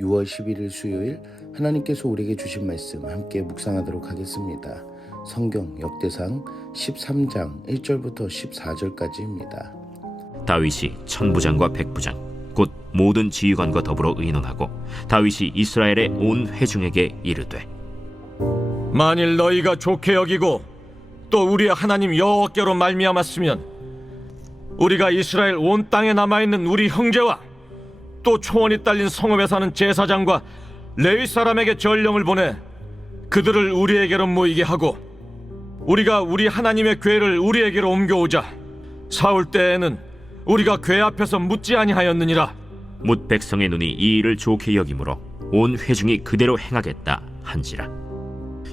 6월 11일 수요일 하나님께서 우리에게 주신 말씀 함께 묵상하도록 하겠습니다. 성경 역대상 13장 1절부터 14절까지입니다. 다윗이 천부장과 백부장 곧 모든 지휘관과 더불어 의논하고 다윗이 이스라엘의 온 회중에게 이르되, 만일 너희가 좋게 여기고 또 우리의 하나님 여호와께로 말미암았으면 우리가 이스라엘 온 땅에 남아있는 우리 형제와 또 초원이 딸린 성읍에 사는 제사장과 레위 사람에게 전령을 보내 그들을 우리에게로 모이게 하고 우리가 우리 하나님의 궤를 우리에게로 옮겨오자. 사울 때에는 우리가 궤 앞에서 묻지 아니하였느니라. 뭇 백성의 눈이 이 일을 좋게 여기므로 온 회중이 그대로 행하겠다 한지라.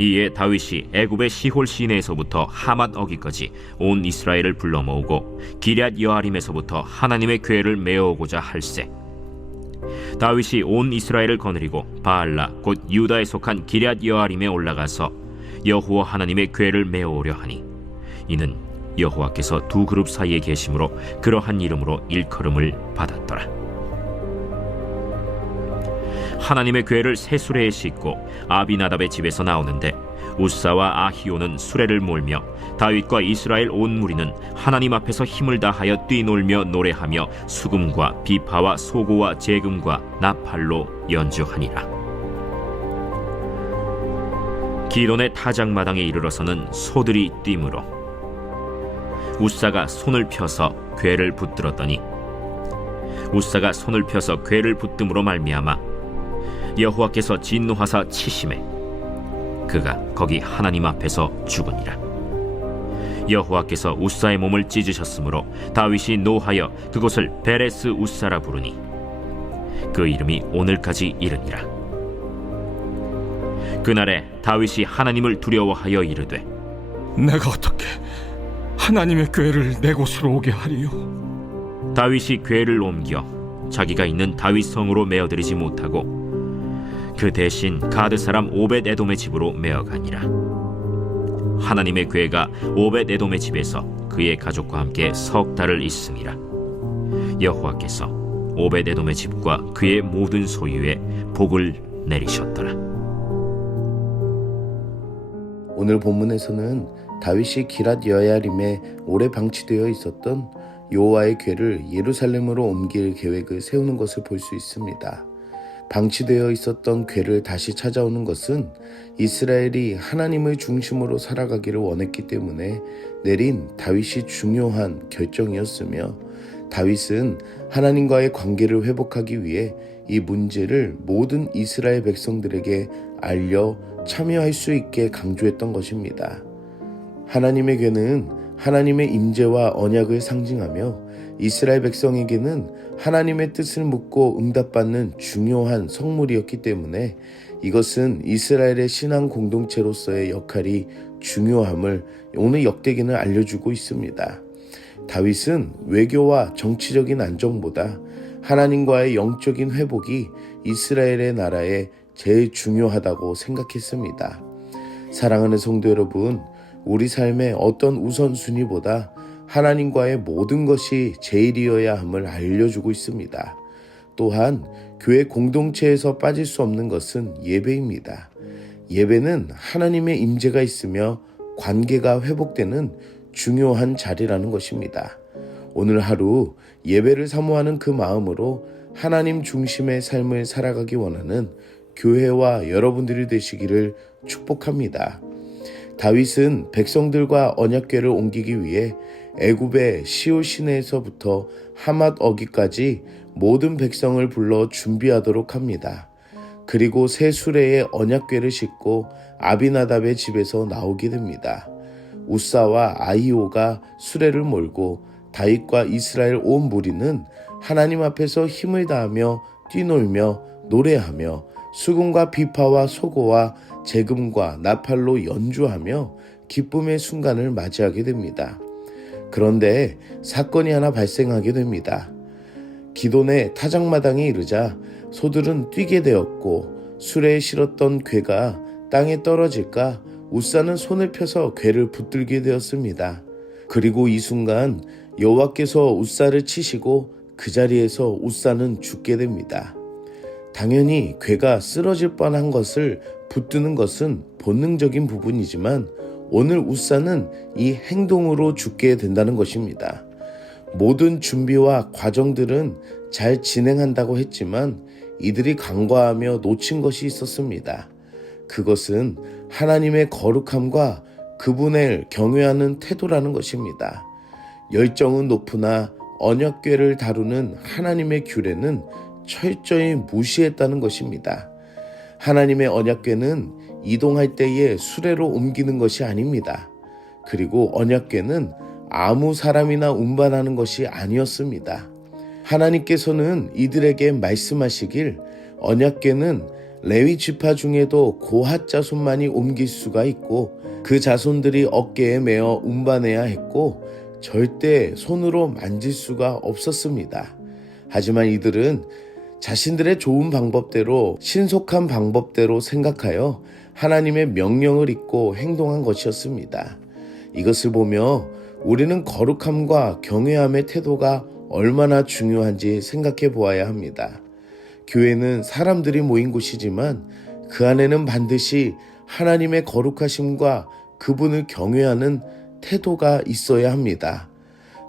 이에 다윗이 애굽의 시홀 시내에서부터 하맛 어기까지 온 이스라엘을 불러 모으고 기럇 여아림에서부터 하나님의 궤를 메어오고자 할세. 다윗이 온 이스라엘을 거느리고 바알라 곧 유다에 속한 기럇 여아림에 올라가서 여호와 하나님의 궤를 메어오려 하니, 이는 여호와께서 두 그룹 사이에 계심으로 그러한 이름으로 일컬음을 받았더라. 하나님의 궤를 새 수레에 싣고 아비나답의 집에서 나오는데 우사와 아히오는 수레를 몰며 다윗과 이스라엘 온 무리는 하나님 앞에서 힘을 다하여 뛰놀며 노래하며 수금과 비파와 소고와 재금과 나팔로 연주하니라. 기돈의 타작마당에 이르러서는 소들이 뛰므로 우사가 손을 펴서 궤를 붙들었더니 우사가 손을 펴서 궤를 붙듦으로 말미암아 여호와께서 진노하사 치심에 그가 거기 하나님 앞에서 죽으니라. 여호와께서 우사의 몸을 찢으셨으므로 다윗이 노하여 그곳을 베레스 우사라 부르니 그 이름이 오늘까지 이르니라. 그날에 다윗이 하나님을 두려워하여 이르되, 내가 어떻게 하나님의 궤를 내 곳으로 오게 하리요? 다윗이 궤를 옮겨 자기가 있는 다윗 성으로 메어들이지 못하고 그 대신 가드 사람 오벳 에돔의 집으로 메어가니라. 하나님의 궤가 오벳 에돔의 집에서 그의 가족과 함께 석 달을 있음이라. 여호와께서 오벳 에돔의 집과 그의 모든 소유에 복을 내리셨더라. 오늘 본문에서는 다윗이 기럇 여야림에 오래 방치되어 있었던 여호와의 궤를 예루살렘으로 옮길 계획을 세우는 것을 볼 수 있습니다. 방치되어 있었던 궤를 다시 찾아오는 것은 이스라엘이 하나님을 중심으로 살아가기를 원했기 때문에 내린 다윗이 중요한 결정이었으며, 다윗은 하나님과의 관계를 회복하기 위해 이 문제를 모든 이스라엘 백성들에게 알려 참여할 수 있게 강조했던 것입니다. 하나님의 궤는 하나님의 임재와 언약을 상징하며 이스라엘 백성에게는 하나님의 뜻을 묻고 응답받는 중요한 성물이었기 때문에 이것은 이스라엘의 신앙 공동체로서의 역할이 중요함을 오늘 역대기는 알려주고 있습니다. 다윗은 외교와 정치적인 안정보다 하나님과의 영적인 회복이 이스라엘의 나라에 제일 중요하다고 생각했습니다. 사랑하는 성도 여러분, 우리 삶의 어떤 우선순위보다 하나님과의 모든 것이 제일이어야 함을 알려주고 있습니다. 또한 교회 공동체에서 빠질 수 없는 것은 예배입니다. 예배는 하나님의 임재가 있으며 관계가 회복되는 중요한 자리라는 것입니다. 오늘 하루 예배를 사모하는 그 마음으로 하나님 중심의 삶을 살아가기 원하는 교회와 여러분들이 되시기를 축복합니다. 다윗은 백성들과 언약궤를 옮기기 위해 애굽의 시올 시내에서부터 하맛 어기까지 모든 백성을 불러 준비하도록 합니다. 그리고 새 수레에 언약궤를 싣고 아비나답의 집에서 나오게 됩니다. 우사와 아히오가 수레를 몰고 다윗과 이스라엘 온 무리는 하나님 앞에서 힘을 다하며 뛰놀며 노래하며 수금과 비파와 소고와 재금과 나팔로 연주하며 기쁨의 순간을 맞이하게 됩니다. 그런데 사건이 하나 발생하게 됩니다. 기돈의 타작마당에 이르자 소들은 뛰게 되었고 수레에 실었던 궤가 땅에 떨어질까 우사는 손을 펴서 궤를 붙들게 되었습니다. 그리고 이 순간 여호와께서 우사를 치시고 그 자리에서 우사는 죽게 됩니다. 당연히 괴가 쓰러질 뻔한 것을 붙드는 것은 본능적인 부분이지만 오늘 웃사는 이 행동으로 죽게 된다는 것입니다. 모든 준비와 과정들은 잘 진행한다고 했지만 이들이 간과하며 놓친 것이 있었습니다. 그것은 하나님의 거룩함과 그분을 경외하는 태도라는 것입니다. 열정은 높으나 언약궤를 다루는 하나님의 규례는 철저히 무시했다는 것입니다. 하나님의 언약궤는 이동할 때에 수레로 옮기는 것이 아닙니다. 그리고 언약궤는 아무 사람이나 운반하는 것이 아니었습니다. 하나님께서는 이들에게 말씀하시길 언약궤는 레위 지파 중에도 고핫 자손만이 옮길 수가 있고 그 자손들이 어깨에 메어 운반해야 했고 절대 손으로 만질 수가 없었습니다. 하지만 이들은 자신들의 좋은 방법대로 신속한 방법대로 생각하여 하나님의 명령을 잊고 행동한 것이었습니다. 이것을 보며 우리는 거룩함과 경외함의 태도가 얼마나 중요한지 생각해 보아야 합니다. 교회는 사람들이 모인 곳이지만 그 안에는 반드시 하나님의 거룩하심과 그분을 경외하는 태도가 있어야 합니다.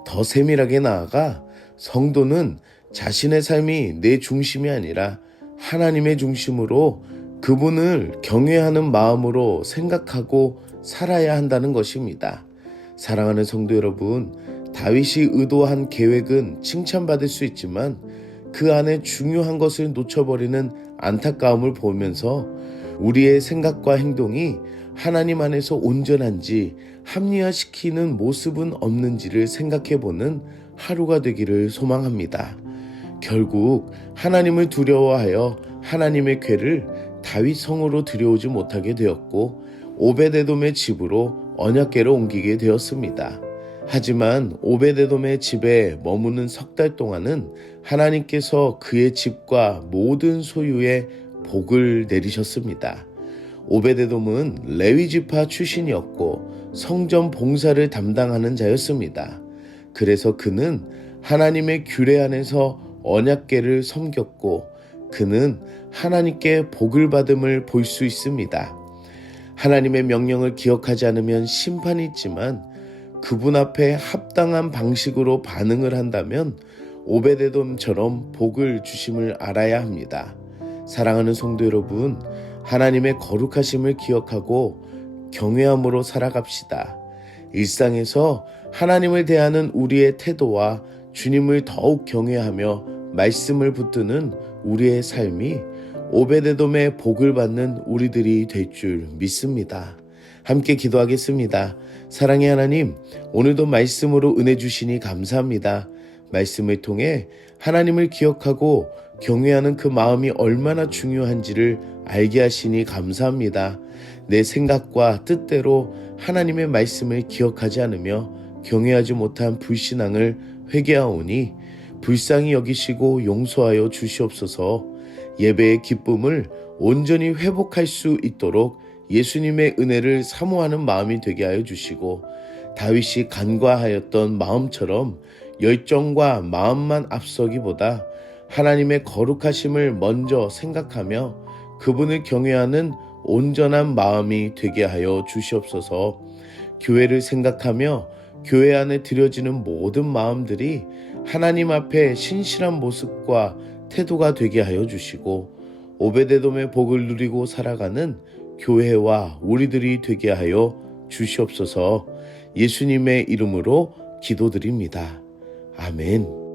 더 세밀하게 나아가 성도는 자신의 삶이 내 중심이 아니라 하나님의 중심으로 그분을 경외하는 마음으로 생각하고 살아야 한다는 것입니다. 사랑하는 성도 여러분, 다윗이 의도한 계획은 칭찬받을 수 있지만 그 안에 중요한 것을 놓쳐버리는 안타까움을 보면서 우리의 생각과 행동이 하나님 안에서 온전한지 합리화시키는 모습은 없는지를 생각해보는 하루가 되기를 소망합니다. 결국 하나님을 두려워하여 하나님의 궤를 다윗 성으로 들여오지 못하게 되었고 오베데돔의 집으로 언약궤를 옮기게 되었습니다. 하지만 오베데돔의 집에 머무는 석 달 동안은 하나님께서 그의 집과 모든 소유에 복을 내리셨습니다. 오베데돔은 레위 지파 출신이었고 성전 봉사를 담당하는 자였습니다. 그래서 그는 하나님의 규례 안에서 언약궤를 섬겼고 그는 하나님께 복을 받음을 볼 수 있습니다. 하나님의 명령을 기억하지 않으면 심판이 있지만 그분 앞에 합당한 방식으로 반응을 한다면 오베데돔처럼 복을 주심을 알아야 합니다. 사랑하는 성도 여러분, 하나님의 거룩하심을 기억하고 경외함으로 살아갑시다. 일상에서 하나님을 대하는 우리의 태도와 주님을 더욱 경외하며 말씀을 붙드는 우리의 삶이 오베데돔의 복을 받는 우리들이 될 줄 믿습니다. 함께 기도하겠습니다. 사랑의 하나님, 오늘도 말씀으로 은혜 주시니 감사합니다. 말씀을 통해 하나님을 기억하고 경외하는 그 마음이 얼마나 중요한지를 알게 하시니 감사합니다. 내 생각과 뜻대로 하나님의 말씀을 기억하지 않으며 경외하지 못한 불신앙을 회개하오니 불쌍히 여기시고 용서하여 주시옵소서. 예배의 기쁨을 온전히 회복할 수 있도록 예수님의 은혜를 사모하는 마음이 되게 하여 주시고 다윗이 간과하였던 마음처럼 열정과 마음만 앞서기보다 하나님의 거룩하심을 먼저 생각하며 그분을 경외하는 온전한 마음이 되게 하여 주시옵소서. 교회를 생각하며 교회 안에 드려지는 모든 마음들이 하나님 앞에 신실한 모습과 태도가 되게 하여 주시고 오베데돔의 복을 누리고 살아가는 교회와 우리들이 되게 하여 주시옵소서. 예수님의 이름으로 기도드립니다. 아멘.